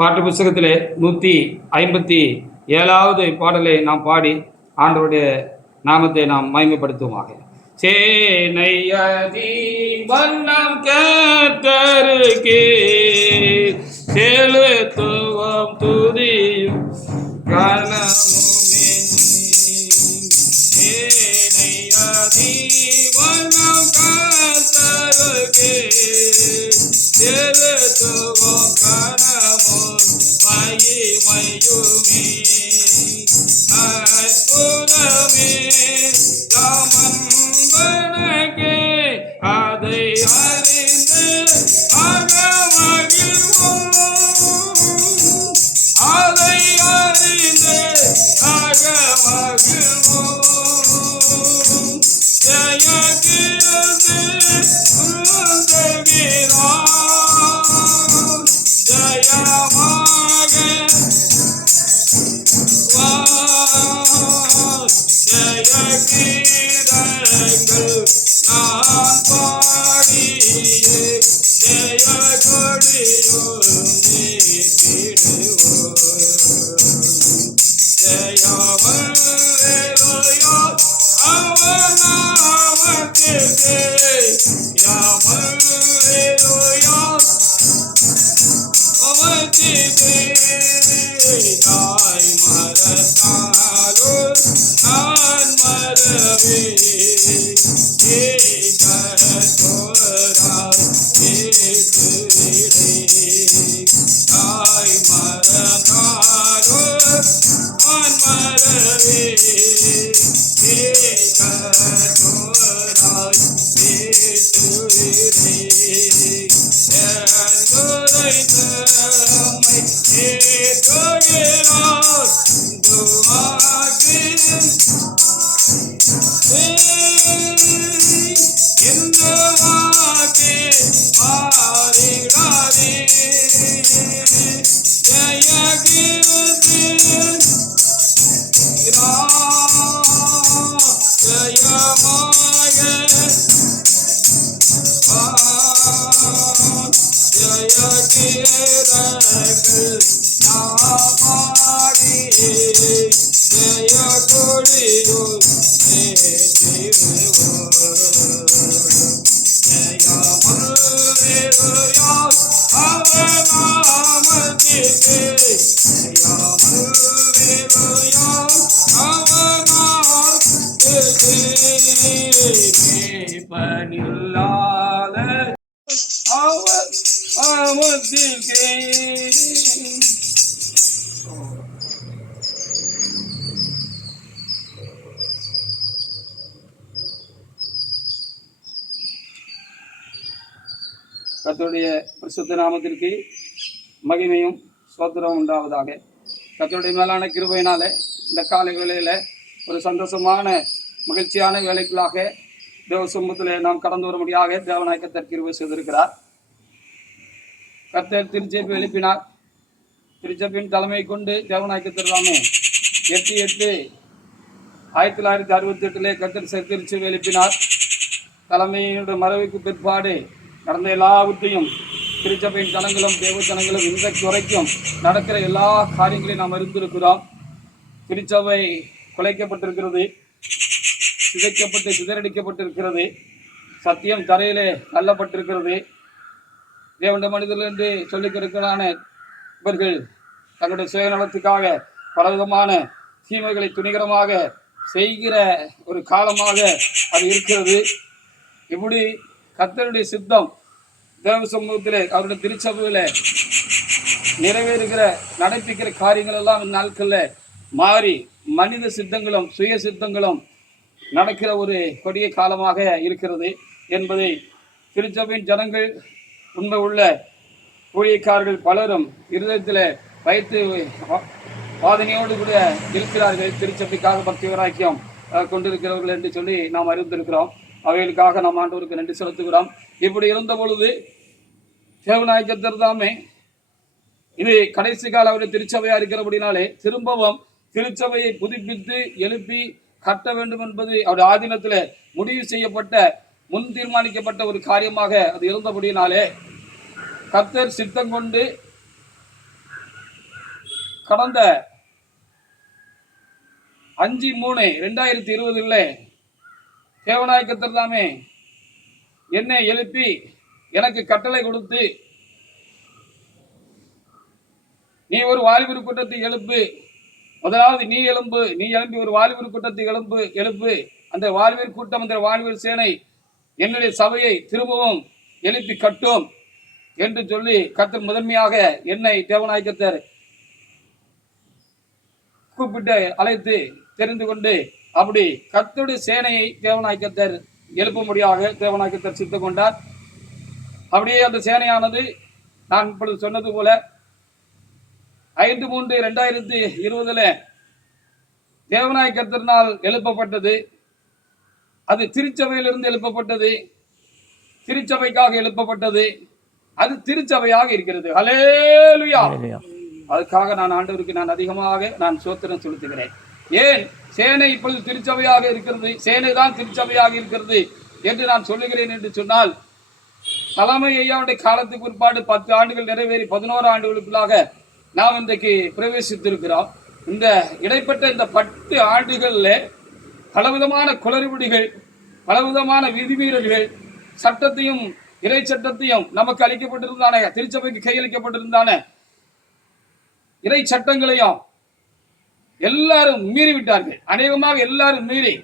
பாட்டு புஸ்தகத்திலே 157வது பாடலை நாம் பாடி ஆண்டவருடைய நாமத்தை நாம் மகிமைப்படுத்துவோமாக. சேனையதி வண்ணம் கேட்டருக்கே செலுத்துவோம் துதியும் கனமுமே. சேனையதி வண்ணம் கேட்டருக்கே செலுத்துவோம் கனமும் மகிமையுமே. அற்புதமே தாமன்பனக்கே அதை அறிந்து அகமகிழ்வோம். அதை அறிந்து அகமகிழ்வோம். ஜெயகிருந்து உருந்துகிறார் ஜெயமாக ஜெயகீதங்கள் நான் பாடியே ஜெய கொடியோம் நீட்டிடுவோம். ஜெயமல்லேலூயா அவநாமத்திற்கே யமல்லேலூயா அவத்திற்கே. தாய் மரத்தாலோ நான் மரவே ஏகத்தோராய் ஏகுவிடே. தாய் மரத்தாலோ நான் மரவே ஏகத்தோராய் ஏகுவிடே. என்னுரை தம்மை ஏற்றுகிறார் துவாக்கு இந்த வாக்கே மாறிடாதே. ஜெயகிருந்து ஜெயமாக ஜெயகீதங்கள் நான் பாடியே ஜெய கொடியோம் நீட்டிடுவோம். ஜெயமல்லேலூயா அவநாமத்திற்கே ஜெயமல்லேலூயா அவநாமத்திற்கே. மேய்ப்பனில்லாத அவர் நாமத்திற்கே. கர்த்தருடைய பரிசுத்த நாமத்திற்கு மகிமையும் ஸ்தோத்திரம் உண்டாவதாக. கர்த்தருடைய மேலான கிருபையினால இந்த காலை வேளையில் ஒரு சந்தோஷமான மகிழ்ச்சியான வேலைக்குள்ளாக தேவ சமூகத்தில் நாம் கடந்து வர முடியாக தேவனாய் கர்த்தர் கிருபை செய்திருக்கிறார். கர்த்தர் திருச்சபை எழுப்பினார். திருச்சபையின் தலைமை கொண்டு தேவனாய் கர்த்தர் தாமே 8/8/1968 கர்த்தர் திருச்சபை எழுப்பினார். தலைமையினுடைய மறைவுக்கு பிற்பாடு நடந்த எல்லாவற்றையும் திருச்சபையின் ஜனங்களும் தேவ ஜனங்களும் இன்றைக்கு வரைக்கும் நடக்கிற எல்லா காரியங்களையும் நாம் அறிந்திருக்கிறோம். திருச்சபை குலைக்கப்பட்டிருக்கிறது, சிதைக்கப்பட்டு சிதறடிக்கப்பட்டிருக்கிறது, சத்தியம் தரையிலே தள்ளப்பட்டிருக்கிறது. தேவனுடைய மனிதர்கள் என்று சொல்லிக்கிறதான இவர்கள் தங்களுடைய சுயநலத்துக்காக பலவிதமான தீமைகளை துணிகரமாக செய்கிற ஒரு காலமாக அது இருக்கிறது. இப்படி கர்த்தருடைய சித்தம் தேவ சமூகத்திலே அவருடைய திருச்சபையில் நிறைவேறுகிற நடப்பிக்கிற காரியங்கள் எல்லாம் இந்நாட்களில் மாறி மனித சித்தங்களும் சுய சித்தங்களும் நடக்கிற ஒரு கொடிய காலமாக இருக்கிறது என்பதை திருச்சபையின் ஜனங்கள் உண்மை உள்ள ஊழியக்காரர்கள் பலரும் இருதயத்தில் வைத்து வாதனையோடு கூட இருக்கிறார்கள். திருச்சபைக்காக பக்தி வைராக்கியம் கொண்டிருக்கிறவர்கள் என்று சொல்லி நாம் அறிந்திருக்கிறோம். அவைகளுக்காக நாம் ஆண்டவருக்கு நன்றி செலுத்துகிறோம். இப்படி இருந்த பொழுது தேவனாய் கர்த்தர் தாமே இது கடைசி கால அவருடைய திருச்சபையா இருக்கிறபடினாலே திரும்பவும் திருச்சபையை புதுப்பித்து எழுப்பி கட்ட வேண்டும் என்பது அவருடைய ஆதீனத்தில் முடிவு செய்யப்பட்ட முன் தீர்மானிக்கப்பட்ட ஒரு காரியமாக அது இருந்தபடினாலே கர்த்தர் சித்தம் கொண்டு கடந்த 5/3/2020 தேவனாய் கர்த்தர் தாமே என்னை எழுப்பி எனக்கு கட்டளை கொடுத்து, நீ ஒரு வாலிபர் கூட்டத்தை எழுப்பு, முதலாவது நீ எழும்பி ஒரு வாலிபர் கூட்டத்தை எழுப்பு, அந்த வாலிபர் கூட்டம், அந்த வாலிபர் சேனை என்னுடைய சபையை திரும்பவும் எழுப்பி கட்டும் என்று சொல்லி கர்த்தர் முதன்மையாக என்னை தேவனாய் கர்த்தர் கூப்பிட்டு அழைத்து தெரிந்து கொண்டு, அப்படி கர்த்தருடைய சேனையை தேவனாய் கர்த்தர் எழுப்பும்படியாக தேவனாய் கர்த்தர் சித்தம் கொண்டார். அப்படியே அந்த சேனையானது நான் இப்பொழுது சொன்னது போல 5/3/2020 தேவனாய் கர்த்தரினால் எழுப்பப்பட்டது. அது திருச்சபையிலிருந்து எழுப்பப்பட்டது, திருச்சபைக்காக எழுப்பப்பட்டது. அது திருச்சபையாக இருக்கிறது. ஹல்லேலூயா. அதுக்காக நான் ஆண்டவருக்கு நான் அதிகமாக நான் ஸ்தோத்திரம் செலுத்துகிறேன். ஏன் சேனை இப்பொழுது திருச்சபையாக இருக்கிறது, சேனை தான் திருச்சபையாக இருக்கிறது என்று நான் சொல்லுகிறேன் என்று சொன்னால், தலைமை ஐயாவுடைய காலத்துக்கு பிற்பாடு 10 ஆண்டுகள் நிறைவேறி 11 ஆண்டுகளுக்குள்ளாக நாம் இன்றைக்கு பிரவேசித்திருக்கிறோம். இந்த இடைப்பட்ட இந்த 10 ஆண்டுகளில் பலவிதமான குளறுபடிகள், பலவிதமான விதிமீறல்கள், சட்டத்தையும் இறை சட்டத்தையும் நமக்கு அளிக்கப்பட்டிருந்தான, திருச்சபைக்கு கையளிக்கப்பட்டிருந்தான இறை சட்டங்களையும் எல்லாரும் மீறிவிட்டார்கள். அநேகமாக எல்லாரும் மீறி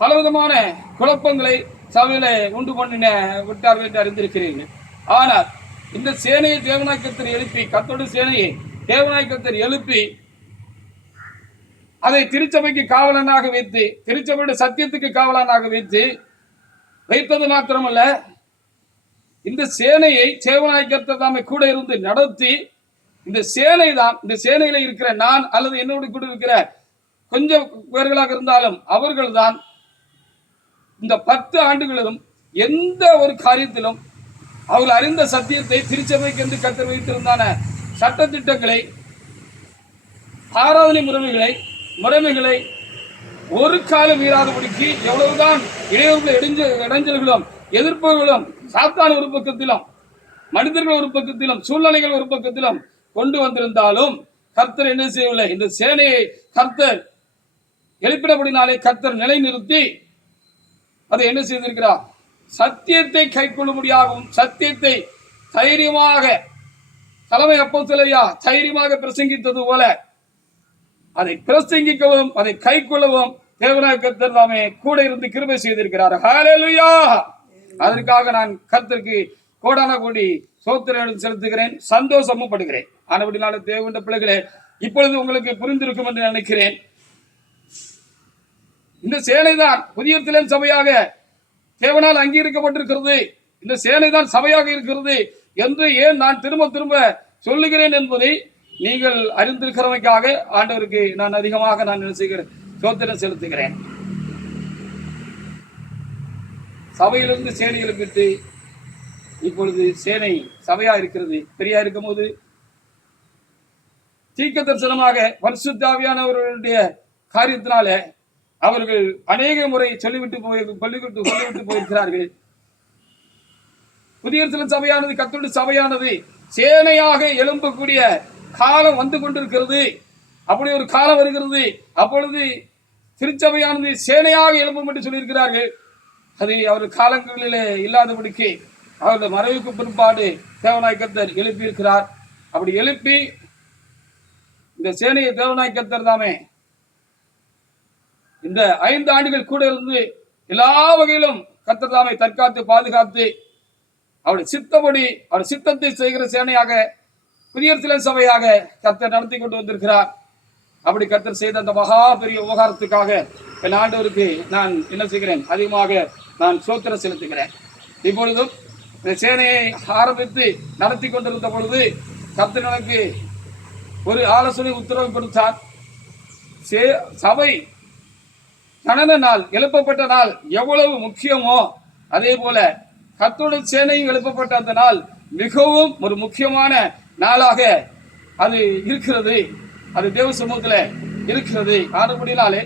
பலவிதமான குழப்பங்களை சபையில உண்டு பண்ணின விட்டார்கள் என்று அறிந்திருக்கிறீர்கள். ஆனால் இந்த சேனையை தேவனாய் கர்த்தர் எழுப்பி, கர்த்தருடைய சேனையை தேவனாய் கர்த்தர் எழுப்பி அதை திருச்சபைக்கு காவலனாக வைத்து, திருச்சபையுடைய சத்தியத்துக்கு காவலனாக வைத்தது மாத்திரமல்ல, இந்த சேனையை தேவனாய் கர்த்தர் தாமே கூட இருந்து நடத்தி, இந்த சேனை தான், இந்த சேனையில இருக்கிற நான் அல்லது என்னோடு கூட இருக்கிற கொஞ்சம் பேர்களாக இருந்தாலும் அவர்கள் தான் இந்த 10 ஆண்டுகளிலும் எந்த ஒரு காரியத்திலும் அவர்கள் அறிந்த சத்தியத்தை, திருச்சபைக்கு என்று கர்த்தர் வைத்திருந்தான சட்டத்திட்டங்களை, ஆராதனை முறைமைகளை ஒரு காலம் மீறாதபடிக்கு எவ்வளவுதான் இடைஞ்சல்களும் எதிர்ப்புகளும் சாத்தான் ஒரு பக்கத்திலும், மனிதர்கள் ஒரு பக்கத்திலும், சூழ்நிலைகள் ஒரு பக்கத்திலும் கொண்டு வந்திருந்தாலும் கர்த்தர் என்ன செய்யவில்லை. இந்த சேனையை கர்த்தர் எழுப்பினபடினாலே கர்த்தர் நிலைநிறுத்தி அதை என்ன செய்திருக்கிறார், சத்தியத்தை கைக்கொள்ளும்படியாகவும், சத்தியத்தை தைரியமாக தலைமை அப்போஸ்தலர் தைரியமாக பிரசங்கித்தது போல அதை பிரசங்கிக்கவும் அதை கைக்கொள்ளவும் தேவனாய் கர்த்தர் தாமே கூட இருந்து கிருபை செய்திருக்கிறார். ஹல்லேலூயா. அதற்காக நான் கர்த்தருக்கு கோடான கோடி ஸ்தோத்திரம் செலுத்துகிறேன், சந்தோஷமும் படுகிறேன். ஆனபடினால தேவனுடைய பிள்ளைகளே, இப்பொழுது உங்களுக்கு புரிந்திருக்கும் என்று நினைக்கிறேன். இந்த சேனை தான் புதிய எருசலேம் சபையாக தேவனால் அங்கீகரிக்கப்பட்டிருக்கிறது. இந்த சேனை தான் சபையாக இருக்கிறது என்று ஏன் நான் திரும்ப சொல்லுகிறேன் என்பதை நீங்கள் அறிந்திருக்கிறமைக்காக ஆண்டவருக்கு நான் அதிகமாக நான் நினைச்சுகிறேன், ஸ்தோத்திரம் செலுத்துகிறேன். சபையிலிருந்து சேனை எழுப்பிட்டு இப்பொழுது சேனை சபையா இருக்கிறது. பெரியா இருக்கும் போது தீர்க்க தரிசனமாக பரிசுத்த ஆவியானவர்களுடைய காரியத்தினால அவர்கள் அநேக முறை சொல்லிவிட்டு போயிருக்கிறார்கள். புதிய எருசலேம் சபையானது, கர்த்தருடைய சபையானது சேனையாக எழும்பக்கூடிய காலம் வந்து கொண்டிருக்கிறது. அப்படி ஒரு காலம் வருகிறது. அப்பொழுது திருச்சபையானது சேனையாக எழும்பும் என்று சொல்லியிருக்கிறார்கள். அது அவர் காலங்களிலே இல்லாதபடிக்கு அவருடைய மறைவுக்கு பிற்பாடு தேவனாய் கர்த்தர் எழுப்பியிருக்கிறார். அப்படி எழுப்பி இந்த சேனையை தேவனாய் கர்த்தர் தாமே இந்த 5 ஆண்டுகள் கூட இருந்து எல்லா வகையிலும் கர்த்தர் தாமே தற்காத்து பாதுகாத்து அவருடைய சித்தப்படி அவருடைய சித்தத்தை செய்கிற சேனையாக புதிய எருசலேம் சபையாக கர்த்தர் நடத்தி கொண்டு வந்திருக்கிறார். அப்படி கர்த்தர் செய்த அந்த மகா பெரிய உபகாரத்துக்காக என் ஆண்டவருக்கு நான் என்ன செய்கிறேன், அதிகமாக நான் ஸ்தோத்திரம் செலுத்துகிறேன். இப்பொழுதும் இந்த சேனையை ஆரம்பித்து நடத்தி கொண்டிருந்த பொழுது கர்த்தர் எனக்கு ஒரு ஆலோசனை உத்தரவு கொடுத்தார். சபை ஜனன நாள், எழுப்பப்பட்ட நாள் எவ்வளவு முக்கியமோ அதே போல கர்த்தருடைய சேனையும் எழுப்பப்பட்ட அந்த நாள் மிகவும் ஒரு முக்கியமான நாளாக அது இருக்கிறது. அது தேவ சமூகத்தில் இருக்கிறது. ஆனபடினாலே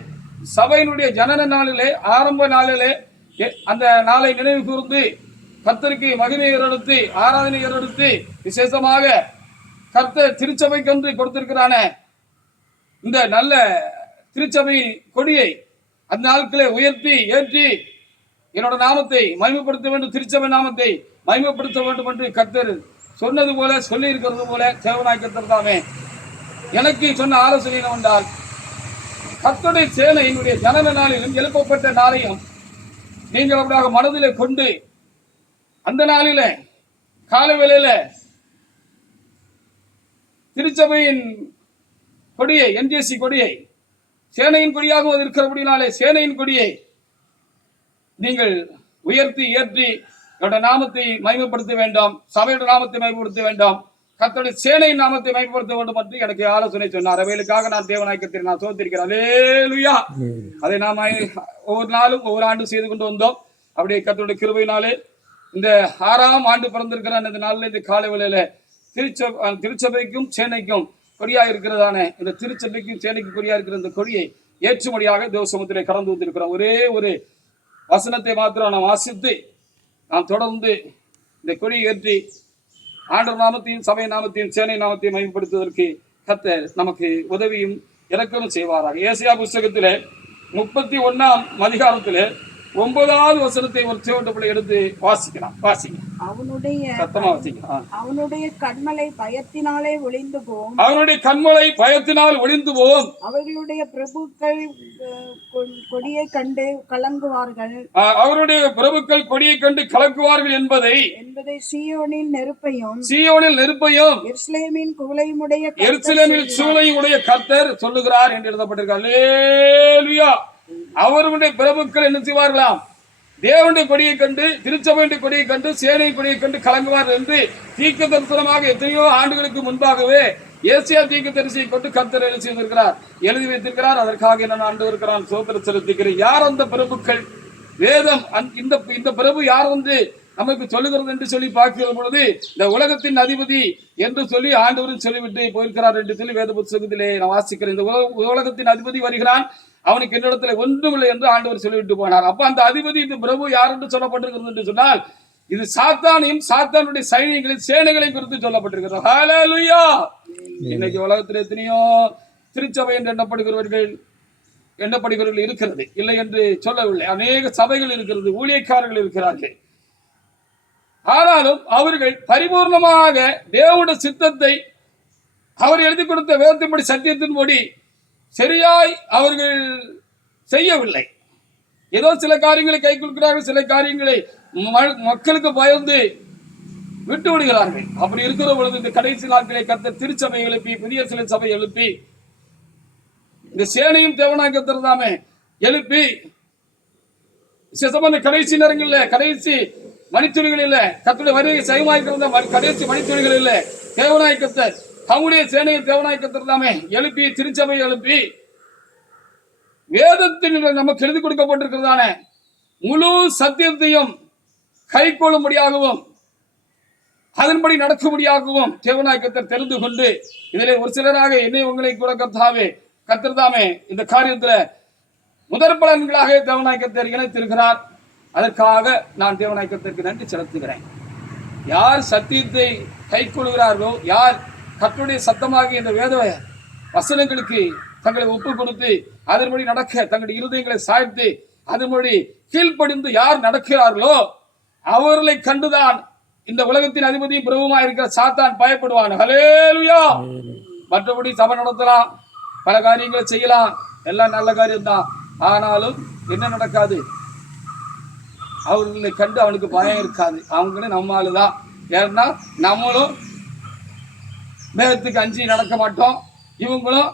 சபையினுடைய ஜனன நாளிலே, ஆரம்ப நாளிலே அந்த நாளை நினைவு கூர்ந்து கர்த்தருக்கு மகிமையை ஏறெடுத்து ஆராதனை ஏறெடுத்து விசேஷமாக கர்த்தர் திருச்சபைக்கென்று கொடுத்திருக்கிறான இந்த நல்ல திருச்சபை கொடியை அந்த நாட்களை உயர்த்தி ஏற்றி என்னோட நாமத்தை மகிமைப்படுத்த வேண்டும், திருச்சபை நாமத்தை மகிமைப்படுத்த வேண்டும் என்று கர்த்தர் சொன்னது போல சொல்லி இருக்கிறது போல தேவனாய் கர்த்தர் தாமே எனக்கு சொன்ன ஆலோசனை என்னவென்றால், கர்த்தருடைய சேனையினுடைய ஜனன நாளிலும் எழுப்பப்பட்ட நாளையும் நீங்கள் அப்படியாக மனதிலே கொண்டு அந்த நாளில காலை வேளையில திருச்சபையின் கொடியை, என்ஜேசி கொடியை, சேனையின் கொடியாகவும் இருக்கிறபடினாலே சேனையின் கொடியை நீங்கள் உயர்த்தி ஏற்றி என்னோட நாமத்தை மகிமைப்படுத்த வேண்டாம், சபையோட நாமத்தை மகிமைப்படுத்த வேண்டாம், கர்த்தருடைய சேனையின் நாமத்தை மகிமைப்படுத்த வேண்டும் என்று எனக்கு ஆலோசனை சொன்னார். அவைகளுக்காக நான் தேவநாயகத்தை நான் சோத்திருக்கிறேன். அல்லேலூயா. அதை நாம் ஒவ்வொரு நாளும் ஒவ்வொரு ஆண்டும் செய்து கொண்டு வந்தோம். அப்படியே கர்த்தருடைய கிருபையினாலே இந்த 6ஆம் ஆண்டு பிறந்திருக்கிற இந்த நாளில் இந்த காலை வேளையில திருச்சபைக்கும் சேனைக்கும் கொடியா இருக்கிறதான இந்த திருச்சபைக்கும் சேனைக்கும் கொடியா இருக்கிற இந்த கொடியை ஏற்றுமடியாக தேவ சமூகத்திலே கடந்து வந்திருக்கிறோம். ஒரே ஒரு வசனத்தை மாத்திரம் நாம் வாசித்து நாம் தொடர்ந்து இந்த கொடியை ஏற்றி ஆண்டவர் நாமத்தையும் சபை நாமத்தையும் சேனை நாமத்தையும் மேம்படுத்துவதற்கு கர்த்தர் நமக்கு உதவியும் இறக்கமும் செய்வாராக. ஏசாயா புஸ்தகத்திலே 31ஆம் அதிகாரத்திலே 9வது வசனத்தை ஒரு சிவட்டப்பிள்ளை எடுத்து வாசிக்கலாம். வாசிங்க. அவனுடைய கண்மலை பயத்தினாலே ஒளிந்து போம். அவனுடைய கண்மலை பயத்தினால் ஒளிந்து போம். அவர்களுடைய பிரபுக்கள் கொடியை கண்டு கலங்குவார்கள். அவருடைய பிரபுக்கள் கொடியை கண்டு கலங்குவார்கள் என்பதை சீயோனில் நெருப்பையும் எருசலேமின் சூளையுடைய கர்த்தர் சொல்லுகிறார் என்று எழுதப்பட்டிருக்கிறார். அல்லேலூயா. அவர்களுடைய பிரபுக்கள் என்ன செய்வார்களாம்? தேவனுடைய கொடியை கண்டு, திருச்சபையுடைய கொடியை கண்டு, சேனை கொடியை கண்டு கலங்குவார்கள் என்று தீர்க்க தரிசனமாக எத்தனையோ ஆண்டுகளுக்கு முன்பாகவே ஏசியா தீர்க்கதரிசியை கொண்டு கர்த்தர் எழுதி வைத்திருக்கிறார். அதற்காக என்ன ஆண்டவருக்கு சோத்திரம் செலுத்துகிறேன். யார் அந்த பிரபுக்கள்? வேதம் இந்த பிரபு யார் வந்து நமக்கு சொல்லுகிறது என்று சொல்லி பார்க்கிற பொழுது, இந்த உலகத்தின் அதிபதி என்று சொல்லி ஆண்டவரும் சொல்லிவிட்டு போயிருக்கிறார் என்று சொல்லி வேத புத்தகத்திலே நான் வாசிக்கிறேன். இந்த உலகத்தின் அதிபதி வருகிறான், அவனுக்கு என்னிடத்துல ஒன்றுமில்லை என்று ஆண்டவர் சொல்லிவிட்டு போனார். அப்ப அந்த அதிபதி இந்த பிரபு யார் என்று சொல்லப்பட்டிருக்கிறது என்று சொன்னால், இது சாத்தானையும் சாத்தானுடைய சைனியங்களின் சேனைகளையும் குறித்து சொல்லப்பட்டிருக்கிறது. ஹல்லேலூயா. இன்னைக்கு உலகத்தில் எத்தனையோ திருச்சபை என்று எண்ணப்படுகிறவர்கள் இருக்கிறது, இல்லை என்று சொல்லவில்லை. அநேக சபைகள் இருக்கிறது, ஊழியக்காரர்கள் இருக்கிறார்கள். ஆனாலும் அவர்கள் பரிபூர்ணமாக தேவனுடைய சித்தத்தை அவர் எழுதி கொடுத்த வேதத்தின்படி சத்தியத்தின்படி சரியாய் அவர்கள் செய்யவில்லை. ஏதோ சில காரியங்களை கை கொடுக்கிறார்கள், சில காரியங்களை மக்களுக்கு பயந்து விட்டு விடுகிறார்கள். அப்படி இருக்கிற பொழுது இந்த கடைசி நாட்களை கர்த்தர் திருச்சபை எழுப்பி, புதிய சில சபை எழுப்பி, இந்த சேனையும் தேவனாய் கர்த்தர்தாமே எழுப்பி, கடைசி நேரங்களில், கடைசி மணித்துளிகளில் கர்த்தருடைய வருகை சயமாயிருக்கிற கடைசி மணித்துளிகளில் தேவனாய் கர்த்தர் தம்முடைய சேனையை தேவனாய் கர்த்தர்தாமே எழுப்பி, திருச்சபை எழுப்பி, வேதத்தில் நமக்கு எழுதி கொடுக்கப்பட்டிருக்கிறதான முழு சத்தியத்தையும் கை கொள்ளும்படியாகவும் அதன்படி நடக்கும்படியாகவும் தேவனாய் கர்த்தர் தெரிந்து கொண்டு, இதிலே ஒரு சிலராக என்னை உங்களை கூட கர்த்தர்தாமே இந்த காரியத்துல முதற் பலன்களாக தேவனாய் கர்த்தர் இணைத்திருக்கிறார். அதற்காக நான் தேவனாய் கர்த்தருக்கு நன்றி செலுத்துகிறேன். யார் சத்தியத்தை கை கொள்கிறார்களோ, யார் கர்த்தருடைய சத்தமாகி இந்த வேத வசனங்களுக்கு தங்களை ஒப்பு கொடுத்து அதன்படி நடக்க தங்களுடைய இருதயங்களை சாய்த்து அதன்படி கீழ்ப்படிந்து யார் நடக்கிறார்களோ அவர்களை கண்டுதான் இந்த உலகத்தின் அதிபதியும் பிரபுமாய் இருக்கிற சாத்தான் பயப்படுவான். ஹல்லேலூயா. மற்றபடி சபை நடத்தலாம், பல காரியங்களை செய்யலாம், எல்லாம் நல்ல காரியம்தான். ஆனாலும் என்ன நடக்காது? அவர்களை கண்டு அவனுக்கு பயம் இருக்காது. அவங்களும் நம்ம ஆளுதான். ஏன்னா நம்மளும் வேதத்துக்கு அஞ்சி நடக்க மாட்டோம், இவங்களும்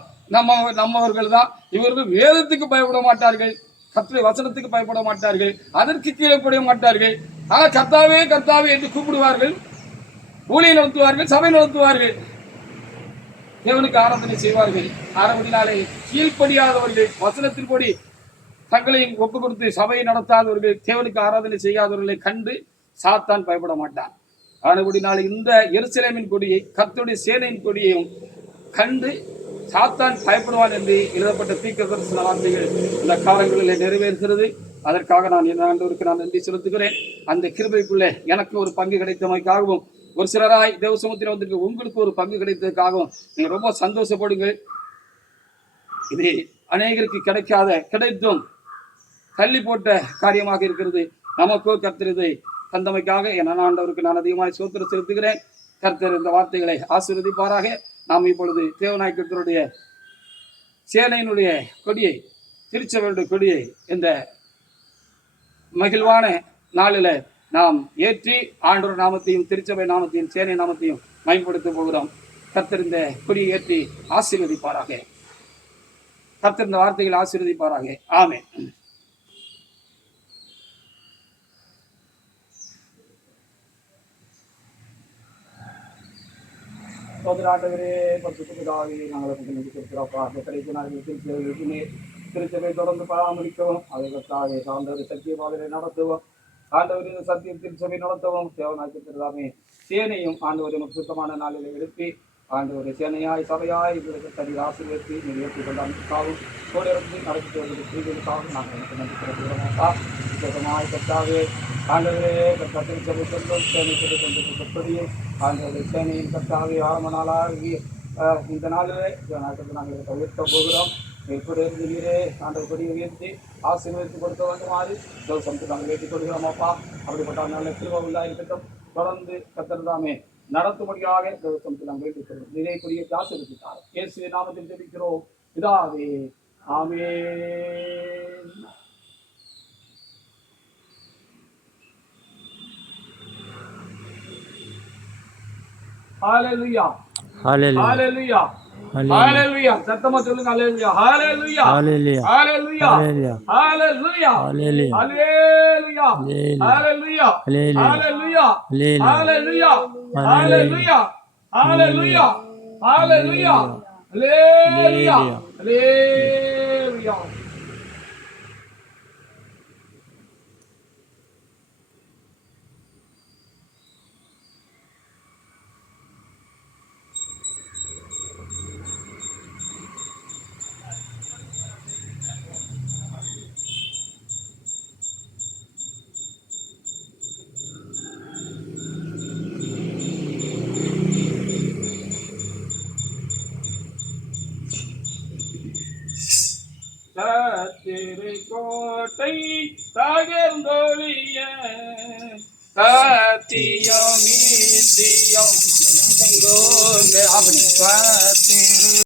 நம்மவர்கள் தான். இவர்கள் வேதத்துக்கு பயப்பட மாட்டார்கள், கர்த்தருடைய வசனத்துக்கு பயப்பட மாட்டார்கள், அதற்கு கீழப்பட மாட்டார்கள். ஆனால் கர்த்தாவே கர்த்தாவே என்று கூப்பிடுவார்கள், ஊழியம் நடத்துவார்கள், சபை நடத்துவார்கள், தேவனுக்கு ஆராதனை செய்வார்கள். ஆரம்பத்தினாலே கீழ்ப்படியாதவர்கள், வசனத்தின்படி தங்களை ஒப்பு கொடுத்து சபையை நடத்தாதவர்கள், தேவனுக்கு ஆராதனை செய்யாதவர்களை கண்டு சாத்தான் பயப்பட மாட்டான். ஆனபடினாலே இந்த எருசலேமின் கொடியை, கர்த்தருடைய சேனையின் கொடியையும் கண்டு சாத்தான் பயப்படுவான் என்று எழுதப்பட்ட தீர்க்கதரிசன வார்த்தைகள் இந்த காலங்களில் நிறைவேறுகிறது. அதற்காக நான் ஆண்டவருக்கு நான் நன்றி செலுத்துகிறேன். அந்த கிருபைக்குள்ளே எனக்கு ஒரு பங்கு கிடைத்தமைக்காகவும், ஒரு சிலராய் தேவ சமூகத்தில் வந்திருக்க உங்களுக்கு ஒரு பங்கு கிடைத்ததுக்காகவும் நீங்கள் ரொம்ப சந்தோஷப்படுங்கள். இது அநேகருக்கு கிடைத்தும் தள்ளி போட்ட காரியமாக இருக்கிறது. நமக்கோ கர்த்தர் இதை தந்தமைக்காக என் ஆண்டவருக்கு நான் அதிகமாக சோத்திரம் செலுத்துகிறேன். கர்த்தர் இந்த வார்த்தைகளை ஆசீர்வதிப்பாராக. நாம் இப்பொழுது தேவநாயகத்தினுடைய சேனையினுடைய கொடியை, திருச்சபையுடைய கொடியை இந்த மகிழ்வான நாளில் நாம் ஏற்றி ஆண்டவர் நாமத்தையும் திருச்சபை நாமத்தையும் சேனை நாமத்தையும் பயன்படுத்த போகிறோம். கர்த்தர் இந்த கொடியை ஏற்றி ஆசீர்வதிப்பாராக. கர்த்தர் இந்த வார்த்தைகளை ஆசீர்வதிப்பாராக. ஆமென். சோதராட்டவரே பரிசுத்தபிதாவே, நாங்கள் கொடுக்கிறோப்பா. அந்த கடைசி நாளில் திருச்சபை தொடர்ந்து பராமரிக்கவும், அதை கர்த்தாவே ஆண்டவர் சத்திய பாதையை நடத்துவோம். ஆண்டவர் இந்த சத்திய திருச்சபை நடத்தவும் தேவனாக்கி திருதாமே சேனையும் ஆண்டவரையும் சுத்தமான நாளில் எழுப்பி ஆண்டவரை சேனையாய் சபையாய் இதற்கு தனி ஆசீர்வதித்து நீங்கள் ஏற்றுக்கொண்டாலும் கோடிரத்தில் நடத்தி வருவதற்காக நாங்கள் எனக்கு நன்றி தெரிவிக்கிறோம்ப்பா. சுத்தமாய் கர்த்தாவே ஆண்டவரே திருச்சபை சொல்லும் சேனை கொண்டபடியே ஆண்டவரை சேனையின் கர்த்தாவே ஆரம்ப நாளாகி இந்த நாளிலே நாங்கள் உயர்த்த போகிறோம். எப்படி இருந்தீரே ஆண்டவர் கொடியை உயர்த்தி ஆசீர்வதித்து கொடுக்க வேண்டுமாறு தோசம் நாங்கள் வேண்டிக் கொள்கிறோம் அப்பா. அப்படிப்பட்ட நல்ல கிருபை இருக்கட்டும். தொடர்ந்து கர்த்தர்தாமே நடத்தும்படியாக தோசம் நாங்கள் வேண்டிக் கொள்கிறோம். நிலை கொடியை ஆசீர்வதித்தார். இயேசுவின் நாமத்தில் ஜெபிக்கிறோம் பிதாவே. ஆமென். ஹalleluya ஹalleluya ஹalleluya. சத்தமா சொல்லுங்க ஹalleluya ஹalleluya ஹalleluya ஹalleluya ஹalleluya ஹalleluya ஹalleluya ஹalleluya ஹalleluya ஹalleluya ஹalleluya ஹalleluya ஹalleluya ஹalleluya. கோட்டை தகர்ந்தொழிய சத்தியம்